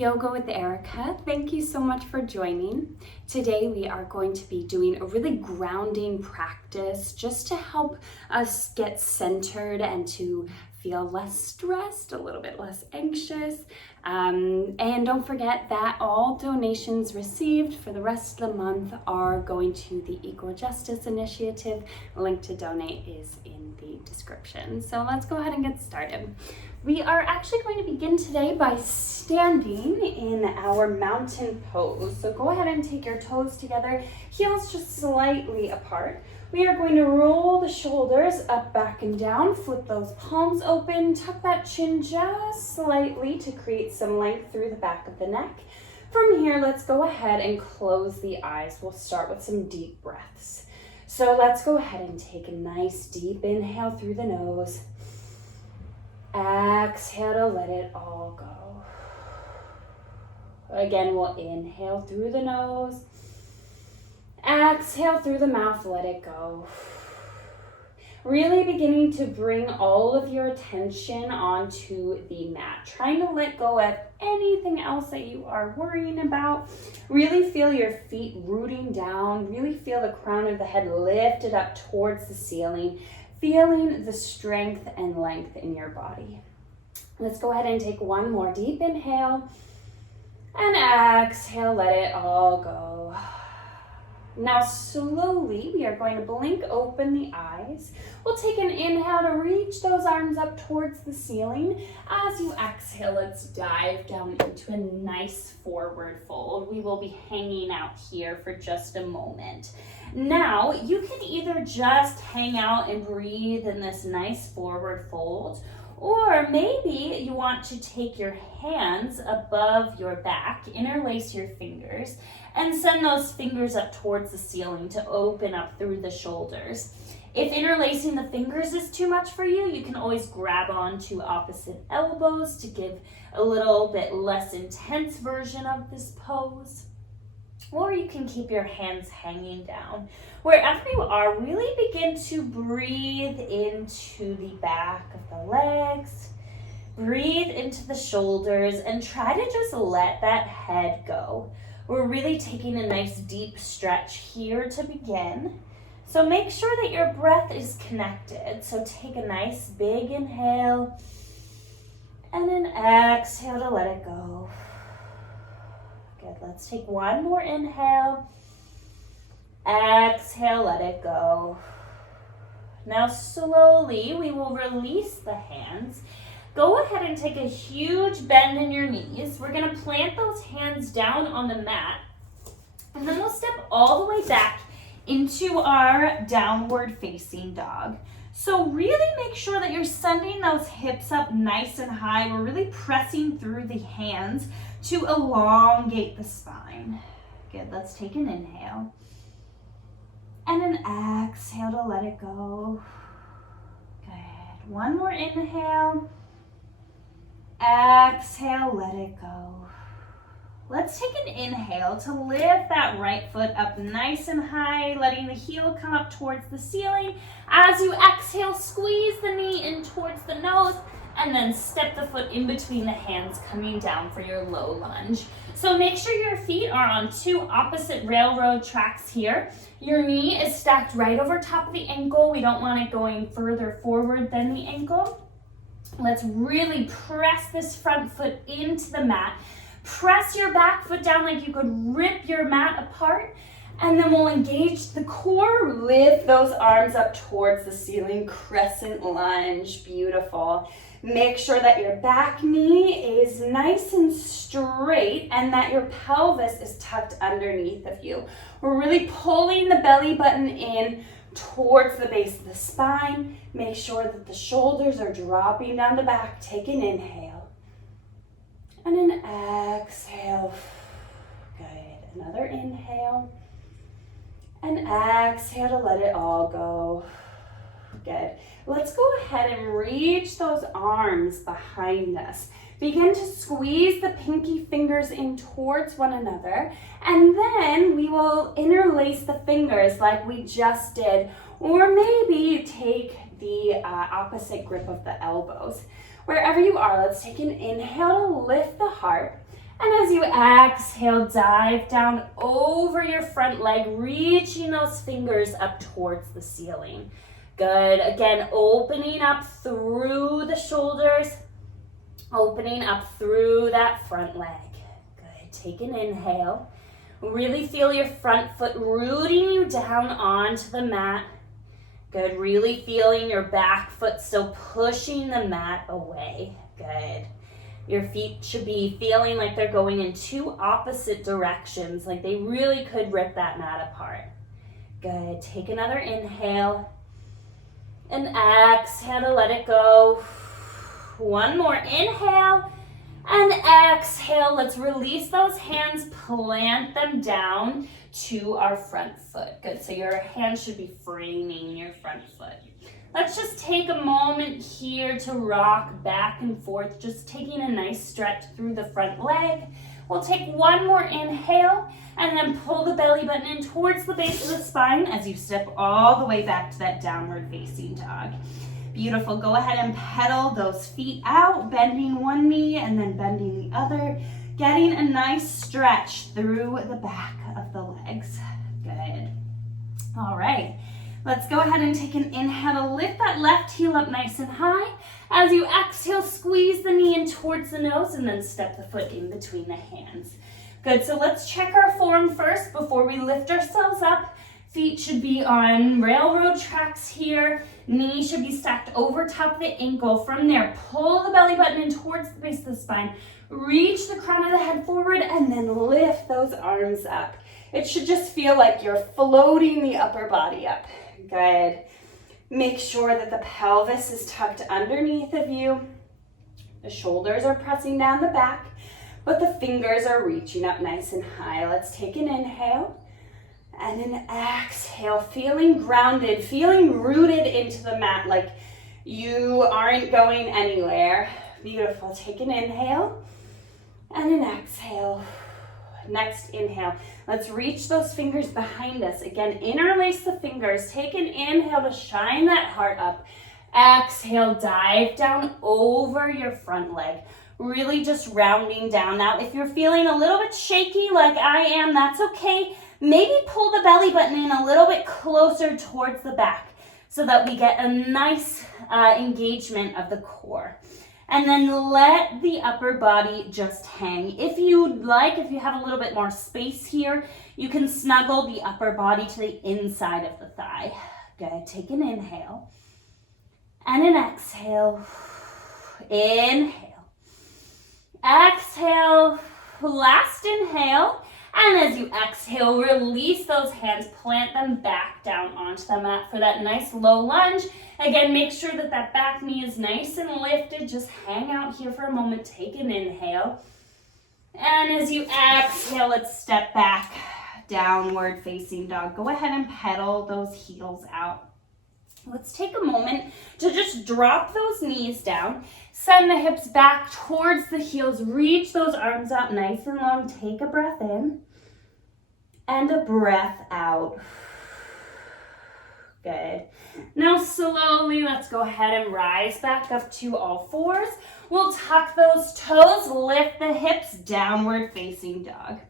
Yoga with Erica. Thank you so much for joining. Today we are going to be doing a really grounding practice just to help us get centered and to feel less stressed, a little bit less anxious. And don't forget that all donations received for the rest of the month are going to the Equal Justice Initiative. The link to donate is in the description. So let's go ahead and get started. We are actually going to begin today by standing in our mountain pose. So go ahead and take your toes together, heels just slightly apart. We are going to roll the shoulders up, back, and down. Flip those palms open. Tuck that chin just slightly to create some length through the back of the neck. From here, let's go ahead and close the eyes. We'll start with some deep breaths. So let's go ahead and take a nice deep inhale through the nose. Exhale to let it all go. Again, we'll inhale through the nose. Exhale through the mouth, let it go. Really beginning to bring all of your attention onto the mat. Trying to let go of anything else that you are worrying about. Really feel your feet rooting down. Really feel the crown of the head lifted up towards the ceiling. Feeling the strength and length in your body. Let's go ahead and take one more deep inhale. And exhale, let it all go. Now slowly, we are going to blink open the eyes. We'll take an inhale to reach those arms up towards the ceiling. As you exhale, let's dive down into a nice forward fold. We will be hanging out here for just a moment. Now, you can either just hang out and breathe in this nice forward fold, or maybe you want to take your hands above your back, interlace your fingers, and send those fingers up towards the ceiling to open up through the shoulders. If interlacing the fingers is too much for you, you can always grab onto opposite elbows to give a little bit less intense version of this pose. Or you can keep your hands hanging down. Wherever you are, really begin to breathe into the back of the legs. Breathe into the shoulders and try to just let that head go. We're really taking a nice deep stretch here to begin. So make sure that your breath is connected. So take a nice big inhale and an exhale to let it go. Good, let's take one more inhale. Exhale, let it go. Now slowly we will release the hands. Go ahead and take a huge bend in your knees. We're gonna plant those hands down on the mat. And then we'll step all the way back into our downward facing dog. So really make sure that you're sending those hips up nice and high. We're really pressing through the hands to elongate the spine. Good, let's take an inhale. And an exhale to let it go. Good, one more inhale. Exhale, let it go. Let's take an inhale to lift that right foot up nice and high, letting the heel come up towards the ceiling. As you exhale, squeeze the knee in towards the nose, and then step the foot in between the hands, coming down for your low lunge. So make sure your feet are on two opposite railroad tracks here. Your knee is stacked right over top of the ankle. We don't want it going further forward than the ankle. Let's really press this front foot into the mat. Press your back foot down like you could rip your mat apart. And then we'll engage the core, lift those arms up towards the ceiling, crescent lunge, beautiful. Make sure that your back knee is nice and straight and that your pelvis is tucked underneath of you. We're really pulling the belly button in towards the base of the spine. Make sure that the shoulders are dropping down the back. Take an inhale. And an exhale. Good. Another inhale. And exhale to let it all go. Good. Let's go ahead and reach those arms behind us. Begin to squeeze the pinky fingers in towards one another, and then we will interlace the fingers like we just did, or maybe take the opposite grip of the elbows. Wherever you are, let's take an inhale to lift the heart. And as you exhale, dive down over your front leg, reaching those fingers up towards the ceiling. Good. Again, opening up through the shoulders, opening up through that front leg. Good. Take an inhale. Really feel your front foot rooting you down onto the mat. Good. Really feeling your back foot still pushing the mat away. Good. Your feet should be feeling like they're going in two opposite directions, like they really could rip that mat apart. Good. Take another inhale and exhale to let it go. One more inhale and exhale. Let's release those hands, plant them down to our front foot. Good. So your hands should be framing your front foot. Let's just take a moment here to rock back and forth, just taking a nice stretch through the front leg. We'll take one more inhale and then pull the belly button in towards the base of the spine as you step all the way back to that downward facing dog. Beautiful. Go ahead and pedal those feet out, bending one knee and then bending the other, getting a nice stretch through the back of the legs. Good. All right. Let's go ahead and take an inhale to lift that left heel up nice and high. As you exhale, squeeze the knee in towards the nose and then step the foot in between the hands. Good, so let's check our form first before we lift ourselves up. Feet should be on railroad tracks here. Knees should be stacked over top of the ankle. From there, pull the belly button in towards the base of the spine. Reach the crown of the head forward and then lift those arms up. It should just feel like you're floating the upper body up. Good. Make sure that the pelvis is tucked underneath of you. The shoulders are pressing down the back, but the fingers are reaching up nice and high. Let's take an inhale and an exhale, feeling grounded, feeling rooted into the mat like you aren't going anywhere. Beautiful. Take an inhale and an exhale. Next inhale. Let's reach those fingers behind us. Again, interlace the fingers. Take an inhale to shine that heart up. Exhale, dive down over your front leg. Really just rounding down. Now, if you're feeling a little bit shaky like I am, that's okay. Maybe pull the belly button in a little bit closer towards the back so that we get a nice engagement of the core. And then let the upper body just hang. If you'd like, if you have a little bit more space here, you can snuggle the upper body to the inside of the thigh. Good. Take an inhale and an exhale. Inhale. Exhale. Last inhale. And as you exhale, release those hands, plant them back down onto the mat for that nice low lunge. Again, make sure that that back knee is nice and lifted. Just hang out here for a moment. Take an inhale. And as you exhale, let's step back, downward facing dog. Go ahead and pedal those heels out. Let's take a moment to just drop those knees down. Send the hips back towards the heels. Reach those arms out nice and long. Take a breath in and a breath out. Good. Now slowly, let's go ahead and rise back up to all fours. We'll tuck those toes, lift the hips, downward facing dog.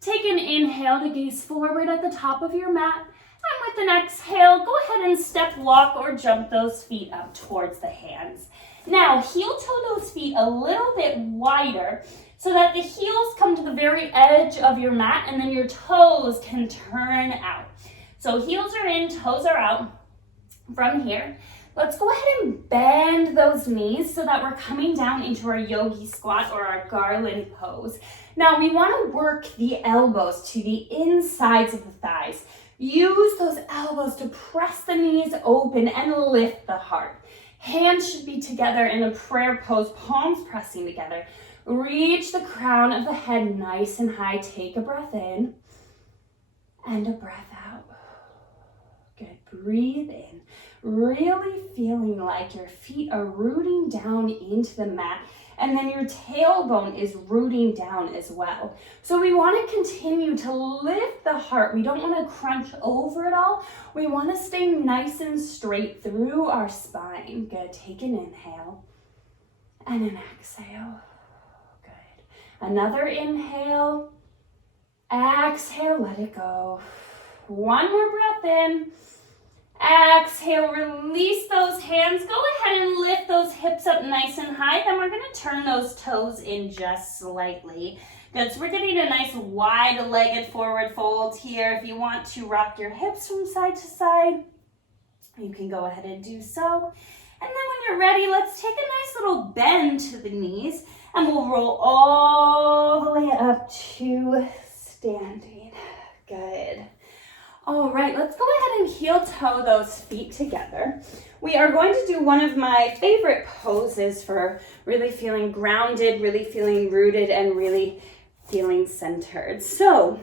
Take an inhale to gaze forward at the top of your mat. And with an exhale, go ahead and step, walk, or jump those feet up towards the hands. Now, heel toe those feet a little bit wider so that the heels come to the very edge of your mat and then your toes can turn out. So heels are in, toes are out. From here, let's go ahead and bend those knees so that we're coming down into our yogi squat or our garland pose. Now, we want to work the elbows to the insides of the thighs. Use those elbows to press the knees open and lift the heart. Hands should be together in a prayer pose, palms pressing together. Reach the crown of the head nice and high. Take a breath in and a breath out. Good. Breathe in. Really feeling like your feet are rooting down into the mat. And then your tailbone is rooting down as well. So we want to continue to lift the heart. We don't want to crunch over it all. We want to stay nice and straight through our spine. Good. Take an inhale and an exhale. Good. Another inhale. Exhale, let it go. One more breath in. Exhale, release those hands. Go ahead and lift those hips up nice and high. Then we're gonna turn those toes in just slightly. Good, so we're getting a nice wide-legged forward fold here. If you want to rock your hips from side to side, you can go ahead and do so. And then when you're ready, let's take a nice little bend to the knees and we'll roll all the way up to standing. Good. All right, let's go ahead and heel toe those feet together. We are going to do one of my favorite poses for really feeling grounded, really feeling rooted, and really feeling centered. So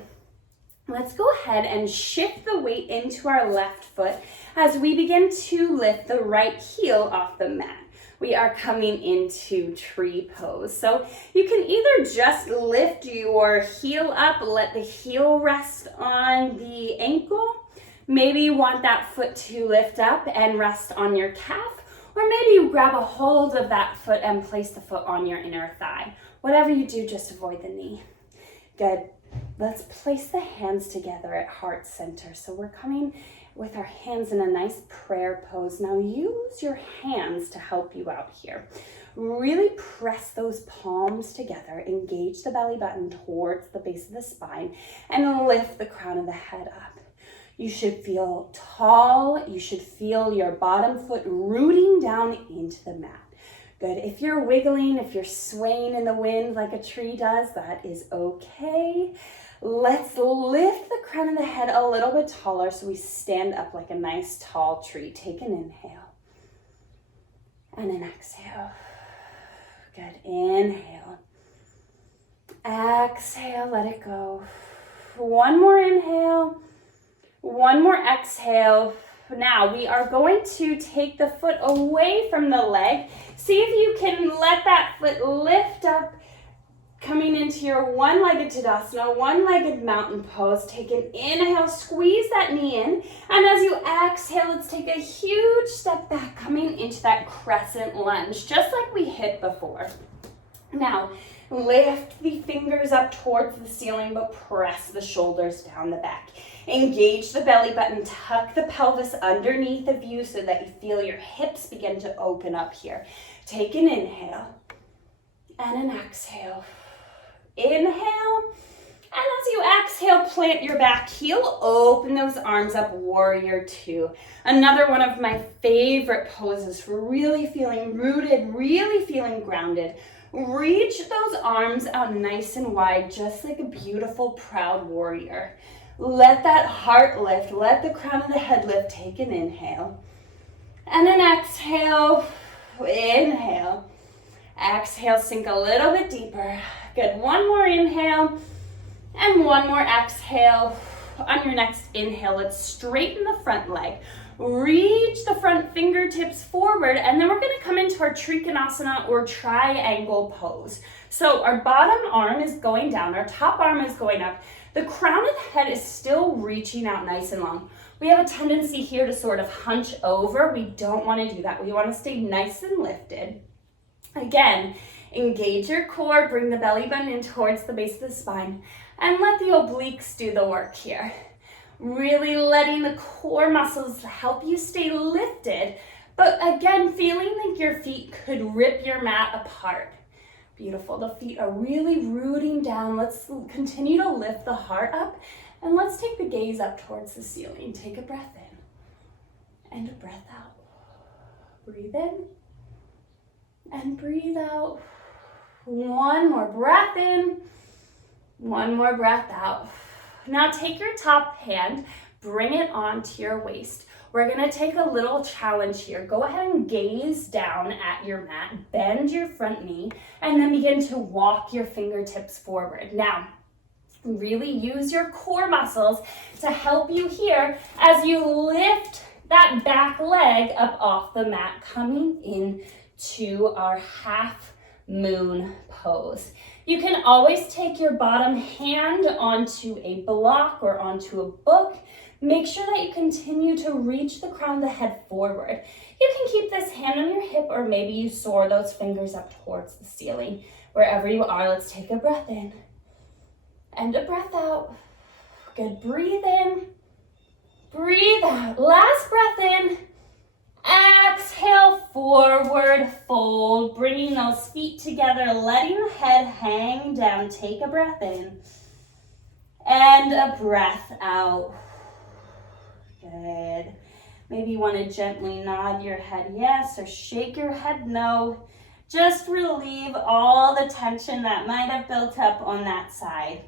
let's go ahead and shift the weight into our left foot as we begin to lift the right heel off the mat. We are coming into tree pose. So you can either just lift your heel up, let the heel rest on the ankle. Maybe you want that foot to lift up and rest on your calf, or maybe you grab a hold of that foot and place the foot on your inner thigh. Whatever you do, just avoid the knee. Good. Let's place the hands together at heart center. So we're coming with our hands in a nice prayer pose. Now use your hands to help you out here. Really press those palms together, engage the belly button towards the base of the spine, and lift the crown of the head up. You should feel tall. You should feel your bottom foot rooting down into the mat. Good. If you're wiggling, if you're swaying in the wind like a tree does, that is okay. Let's lift the crown of the head a little bit taller so we stand up like a nice tall tree. Take an inhale and an exhale. Good. Inhale. Exhale, let it go. One more inhale. One more exhale. Now we are going to take the foot away from the leg. See if you can let that foot lift up, coming into your one-legged Tadasana, one-legged mountain pose. Take an inhale, squeeze that knee in, and as you exhale, let's take a huge step back, coming into that crescent lunge, just like we hit before. Now, lift the fingers up towards the ceiling, but press the shoulders down the back. Engage the belly button, tuck the pelvis underneath of you so that you feel your hips begin to open up here. Take an inhale and an exhale. Inhale, and as you exhale, plant your back heel, open those arms up, warrior two. Another one of my favorite poses for really feeling rooted, really feeling grounded. Reach those arms out nice and wide, just like a beautiful, proud warrior. Let that heart lift, let the crown of the head lift. Take an inhale and an exhale. Inhale. Exhale, sink a little bit deeper. Good. One more inhale and one more exhale. On your next inhale, let's straighten the front leg. Reach the front fingertips forward, and then we're going to come into our Trikonasana or triangle pose. So our bottom arm is going down, our top arm is going up. The crown of the head is still reaching out nice and long. We have a tendency here to sort of hunch over. We don't want to do that. We want to stay nice and lifted. Again, engage your core, bring the belly button in towards the base of the spine, and let the obliques do the work here. Really letting the core muscles help you stay lifted, but again, feeling like your feet could rip your mat apart. Beautiful. The feet are really rooting down. Let's continue to lift the heart up, and let's take the gaze up towards the ceiling. Take a breath in and a breath out. Breathe in and breathe out. One more breath in, one more breath out. Now take your top hand, bring it onto your waist. We're gonna take a little challenge here. Go ahead and gaze down at your mat, bend your front knee, and then begin to walk your fingertips forward. Now, really use your core muscles to help you here as you lift that back leg up off the mat, coming in to our half moon pose. You can always take your bottom hand onto a block or onto a book. Make sure that you continue to reach the crown of the head forward. You can keep this hand on your hip, or maybe you soar those fingers up towards the ceiling. Wherever you are, let's take a breath in and a breath out. Good, breathe in, breathe out. Last breath in. Exhale, forward fold, bringing those feet together, letting the head hang down. Take a breath in and a breath out. Good. Maybe you want to gently nod your head yes or shake your head no. Just relieve all the tension that might have built up on that side.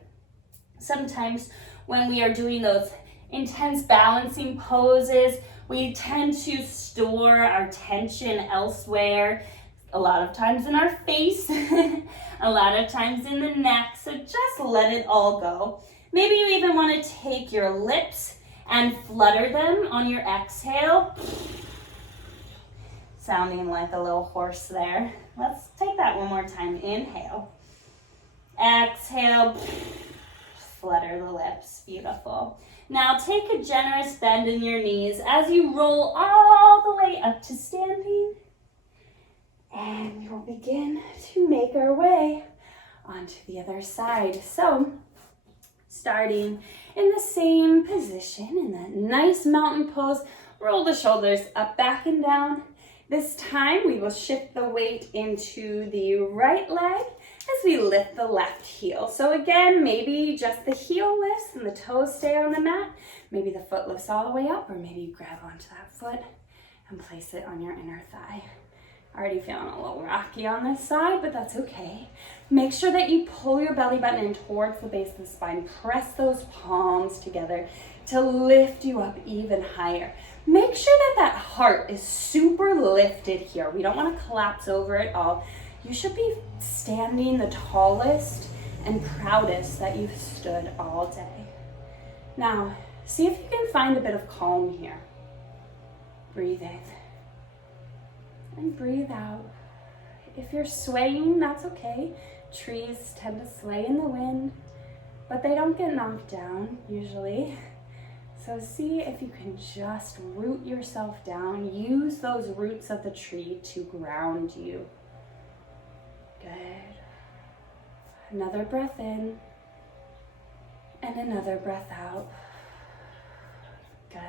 Sometimes when we are doing those intense balancing poses, we tend to store our tension elsewhere, a lot of times in our face, a lot of times in the neck, so just let it all go. Maybe you even want to take your lips and flutter them on your exhale, sounding like a little horse there. Let's take that one more time. Inhale, exhale, flutter the lips, beautiful. Now take a generous bend in your knees as you roll all the way up to standing. And we will begin to make our way onto the other side. So, starting in the same position, in that nice mountain pose, roll the shoulders up, back, and down. This time we will shift the weight into the right leg as we lift the left heel. So again, maybe just the heel lifts and the toes stay on the mat. Maybe the foot lifts all the way up, or maybe you grab onto that foot and place it on your inner thigh. Already feeling a little rocky on this side, but that's okay. Make sure that you pull your belly button in towards the base of the spine. Press those palms together to lift you up even higher. Make sure that that heart is super lifted here. We don't want to collapse over at all. You should be standing the tallest and proudest that you've stood all day. Now, see if you can find a bit of calm here. Breathe in and breathe out. If you're swaying, that's okay. Trees tend to sway in the wind, but they don't get knocked down usually. So see if you can just root yourself down. Use those roots of the tree to ground you. Good. Another breath in and another breath out. Good.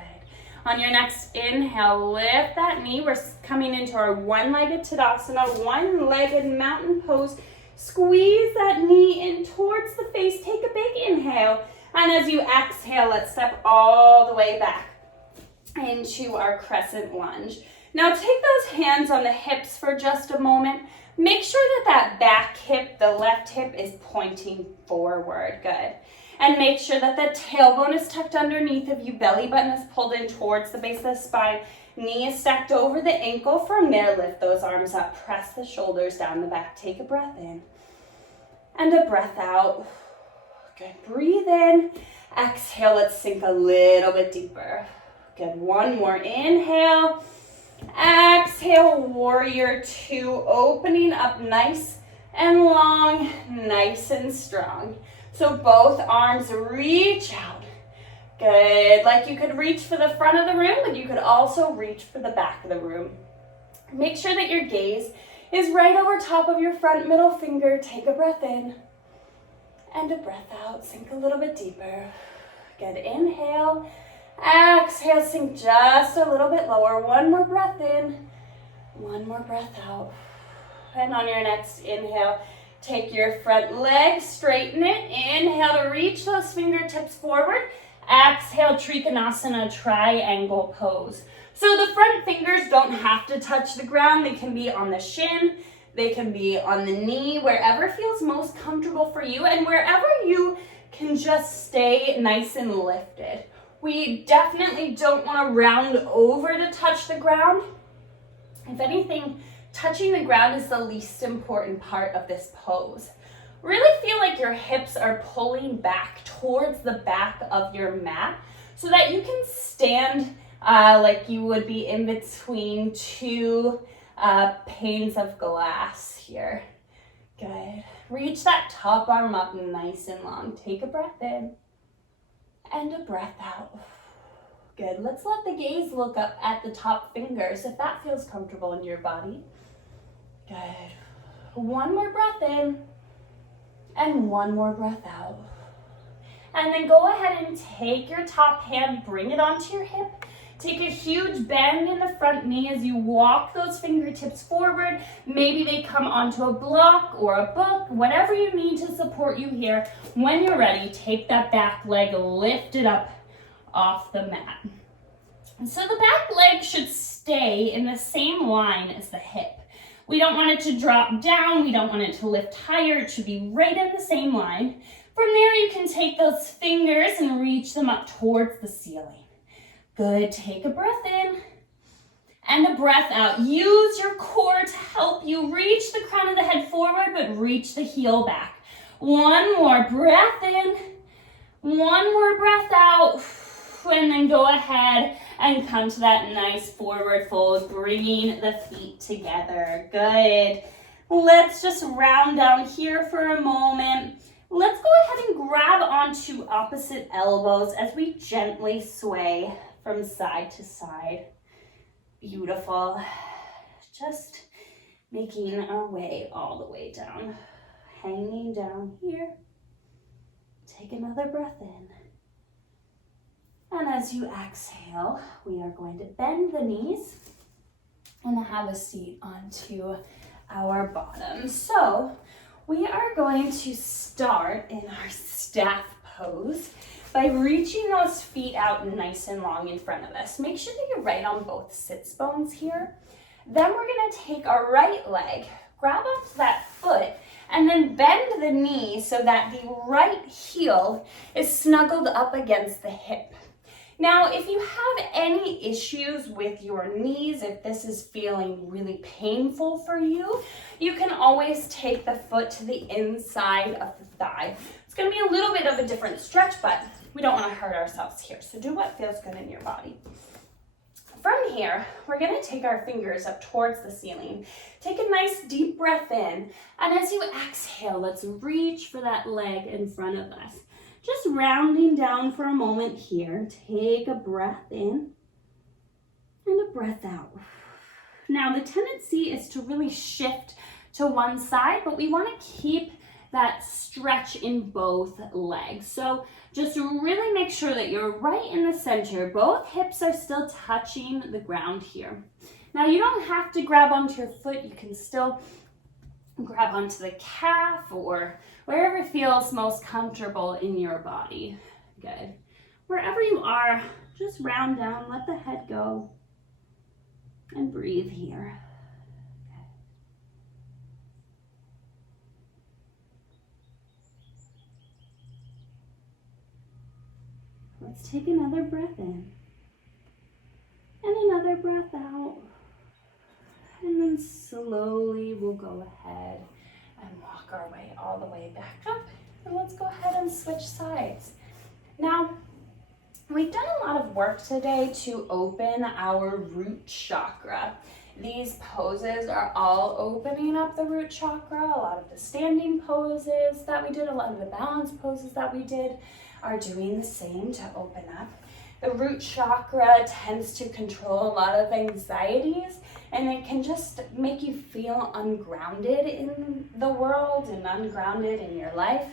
On your next inhale, lift that knee. We're coming into our one-legged Tadasana, one-legged mountain pose. Squeeze that knee in towards the face. Take a big inhale. And as you exhale, let's step all the way back into our crescent lunge. Now take those hands on the hips for just a moment. Make sure that back hip, the left hip, is pointing forward. Good. And make sure that the tailbone is tucked underneath of you. Belly button is pulled in towards the base of the spine. Knee is stacked over the ankle. From there, lift those arms up. Press the shoulders down the back. Take a breath in and a breath out. Good. Breathe in. Exhale. Let's sink a little bit deeper. Good. One more inhale. Exhale. Warrior two. Opening up nice and long, nice and strong. So both arms reach out. Good. Like you could reach for the front of the room, but you could also reach for the back of the room. Make sure that your gaze is right over top of your front middle finger. Take a breath in and a breath out. Sink a little bit deeper. Good. Inhale. Exhale. Sink just a little bit lower. One more breath in. One more breath out. And on your next inhale, take your front leg, straighten it. Inhale to reach those fingertips forward. Exhale, Trikonasana, triangle pose. So the front fingers don't have to touch the ground. They can be on the shin. They can be on the knee, wherever feels most comfortable for you and wherever you can just stay nice and lifted. We definitely don't want to round over to touch the ground. If anything, touching the ground is the least important part of this pose. Really feel like your hips are pulling back towards the back of your mat so that you can stand like you would be in between two panes of glass here. Good. Reach that top arm up nice and long. Take a breath in and a breath out. Good. Let's let the gaze look up at the top fingers if that feels comfortable in your body. Good. One more breath in and one more breath out. And then go ahead and take your top hand, bring it onto your hip. Take a huge bend in the front knee as you walk those fingertips forward. Maybe they come onto a block or a book, whatever you need to support you here. When you're ready, take that back leg, lift it up off the mat. And so the back leg should stay in the same line as the hip. We don't want it to drop down. We don't want it to lift higher. It should be right in the same line. From there, you can take those fingers and reach them up towards the ceiling. Good, take a breath in and a breath out. Use your core to help you reach the crown of the head forward, but reach the heel back. One more breath in, one more breath out, and then go ahead and come to that nice forward fold, bringing the feet together. Good. Let's just round down here for a moment. Let's go ahead and grab onto opposite elbows as we gently sway from side to side. Beautiful. Just making our way all the way down. Hanging down here. Take another breath in. And as you exhale, we are going to bend the knees and have a seat onto our bottom. So we are going to start in our staff pose by reaching those feet out nice and long in front of us. Make sure that you're right on both sits bones here. Then we're gonna take our right leg, grab onto that foot, and then bend the knee so that the right heel is snuggled up against the hip. Now, if you have any issues with your knees, if this is feeling really painful for you, you can always take the foot to the inside of the thigh. It's gonna be a little bit of a different stretch, but we don't wanna hurt ourselves here. So do what feels good in your body. From here, we're gonna take our fingers up towards the ceiling. Take a nice deep breath in, and as you exhale, let's reach for that leg in front of us. Just rounding down for a moment here. Take a breath in and a breath out. Now, the tendency is to really shift to one side, but we want to keep that stretch in both legs. So just really make sure that you're right in the center. Both hips are still touching the ground here. Now, you don't have to grab onto your foot. You can still grab onto the calf or wherever feels most comfortable in your body. Good. Wherever you are, just round down, let the head go, and breathe here. Let's take another breath in and another breath out. And then slowly we'll go ahead and walk our way all the way back up. And let's go ahead and switch sides. Now, we've done a lot of work today to open our root chakra. These poses are all opening up the root chakra. A lot of the standing poses that we did, a lot of the balance poses that we did are doing the same to open up. The root chakra tends to control a lot of anxieties, and it can just make you feel ungrounded in the world and ungrounded in your life.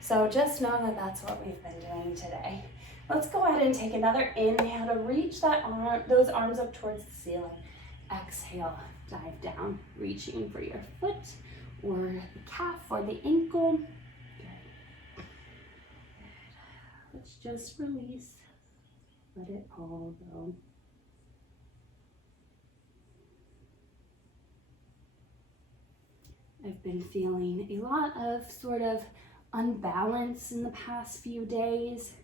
So just know that that's what we've been doing today. Let's go ahead and take another inhale to reach those arms up towards the ceiling. Exhale, dive down, reaching for your foot or the calf or the ankle. Good. Let's just release. Let it all go. I've been feeling a lot of sort of unbalance in the past few days.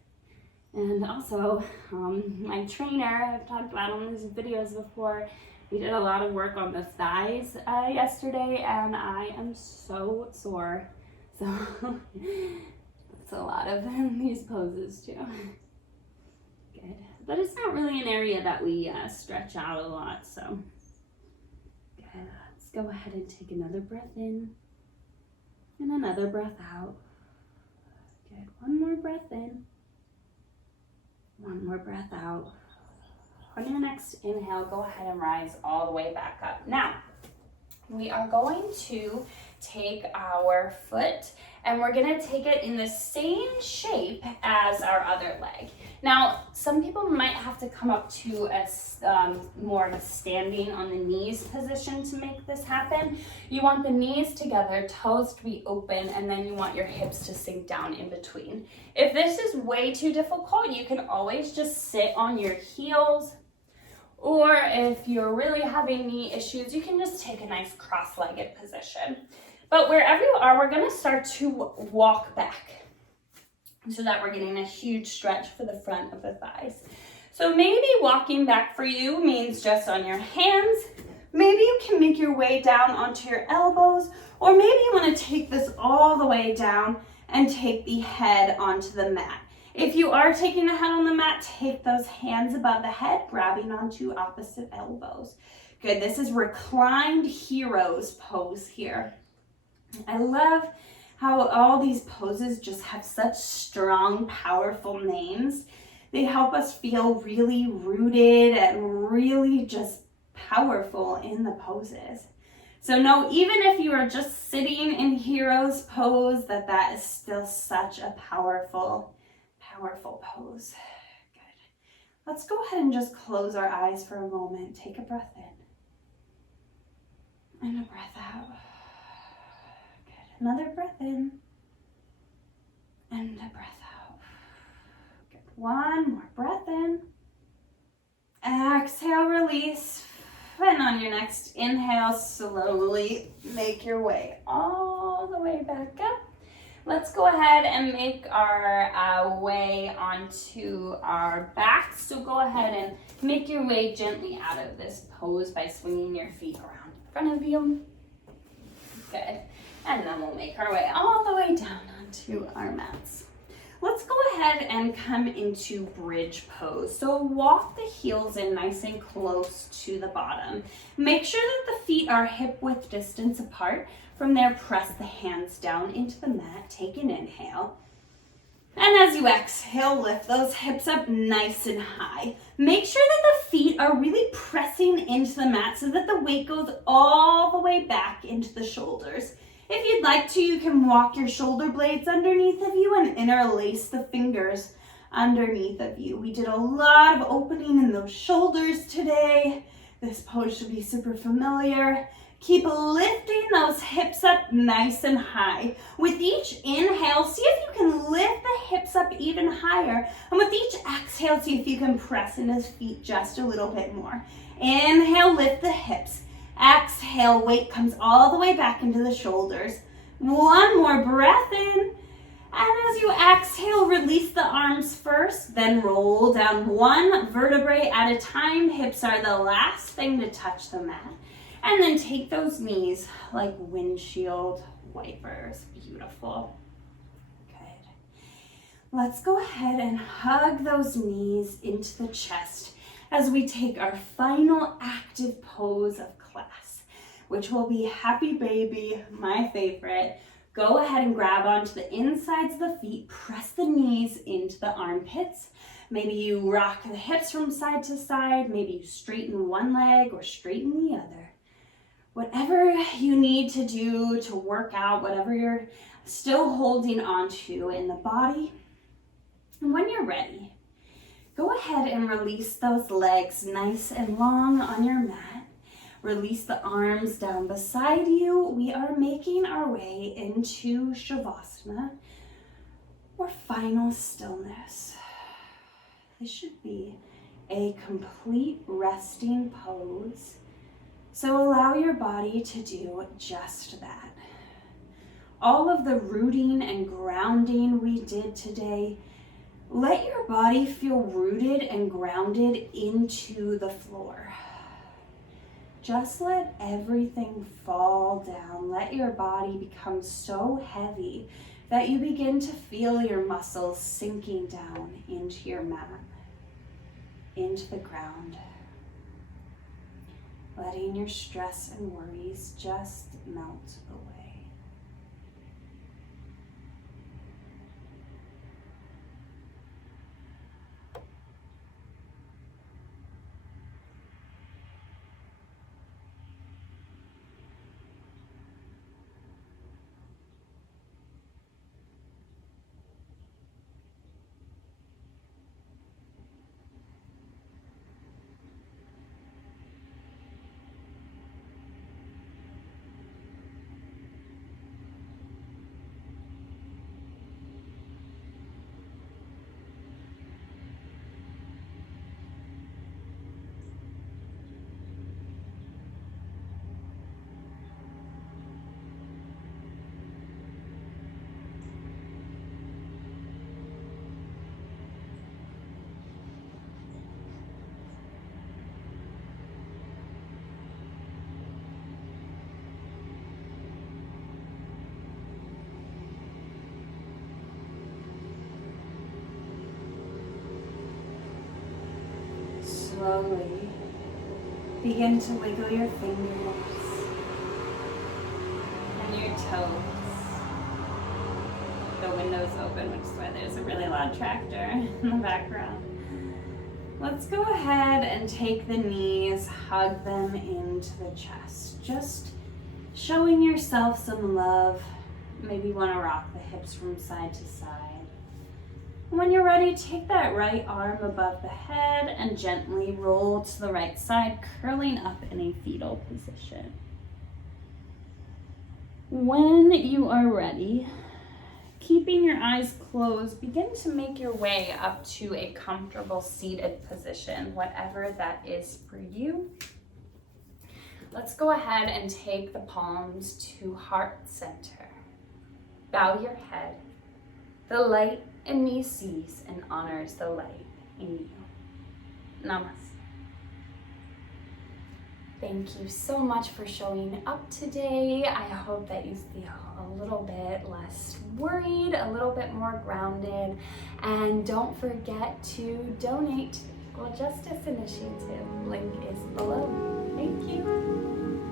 And also, my trainer, I've talked about on these videos before, we did a lot of work on the thighs yesterday, and I am so sore. So it's a lot of these poses too. Good. But it's not really an area that we stretch out a lot, so good. Let's go ahead and take another breath in and another breath out. Good. One more breath in. One more breath out. On your next inhale, go ahead and rise all the way back up. Now, we are going to take our foot and we're gonna take it in the same shape as our other leg. Now, some people might have to come up to a more of a standing on the knees position to make this happen. You want the knees together, toes to be open, and then you want your hips to sink down in between. If this is way too difficult, you can always just sit on your heels, or if you're really having knee issues, you can just take a nice cross-legged position. But wherever you are, we're gonna start to walk back so that we're getting a huge stretch for the front of the thighs. So maybe walking back for you means just on your hands. Maybe you can make your way down onto your elbows, or maybe you wanna take this all the way down and take the head onto the mat. If you are taking the head on the mat, take those hands above the head, grabbing onto opposite elbows. Good, this is reclined heroes pose here. I love how all these poses just have such strong, powerful names. They help us feel really rooted and really just powerful in the poses. So know, even if you are just sitting in heroes pose, that is still such a powerful pose. Good. Let's go ahead and just close our eyes for a moment. Take a breath in and a breath out. Another breath in and a breath out. Good. One more breath in. Exhale, release. And on your next inhale, slowly make your way all the way back up. Let's go ahead and make our way onto our back. So go ahead and make your way gently out of this pose by swinging your feet around in front of you. Good. And then we'll make our way all the way down onto our mats. Let's go ahead and come into bridge pose. So walk the heels in nice and close to the bottom. Make sure that the feet are hip width distance apart. From there, press the hands down into the mat. Take an inhale. And as you exhale, lift those hips up nice and high. Make sure that the feet are really pressing into the mat so that the weight goes all the way back into the shoulders. If you'd like to, you can walk your shoulder blades underneath of you and interlace the fingers underneath of you. We did a lot of opening in those shoulders today. This pose should be super familiar. Keep lifting those hips up nice and high. With each inhale, see if you can lift the hips up even higher. And with each exhale, see if you can press into the feet just a little bit more. Inhale, lift the hips. Exhale, weight comes all the way back into the shoulders. One more breath in. And as you exhale, release the arms first, then roll down one vertebrae at a time. Hips are the last thing to touch the mat. And then take those knees like windshield wipers. Beautiful. Good. Let's go ahead and hug those knees into the chest as we take our final active pose of class, which will be happy baby, my favorite. Go ahead and grab onto the insides of the feet, press the knees into the armpits. Maybe you rock the hips from side to side, maybe you straighten one leg or straighten the other. Whatever you need to do to work out, whatever you're still holding on to in the body. And when you're ready, go ahead and release those legs nice and long on your mat. Release the arms down beside you. We are making our way into Shavasana, or final stillness. This should be a complete resting pose. So allow your body to do just that. All of the rooting and grounding we did today, let your body feel rooted and grounded into the floor. Just let everything fall down. Let your body become so heavy that you begin to feel your muscles sinking down into your mat, into the ground. Letting your stress and worries just melt away. slowly begin to wiggle your fingers and your toes. The window's open, which is why there's a really loud tractor in the background. Let's go ahead and take the knees, hug them into the chest. Just showing yourself some love. Maybe you want to rock the hips from side to side. When you're ready, take that right arm above the head and gently roll to the right side, curling up in a fetal position. When you are ready, keeping your eyes closed, begin to make your way up to a comfortable seated position, whatever that is for you. Let's go ahead and take the palms to heart center. Bow your head. The light in me sees and honors the light in you. Namaste. Thank you so much for showing up today. I hope that you feel a little bit less worried, a little bit more grounded, and don't forget to donate to the Equal Justice Initiative. Link is below. Thank you.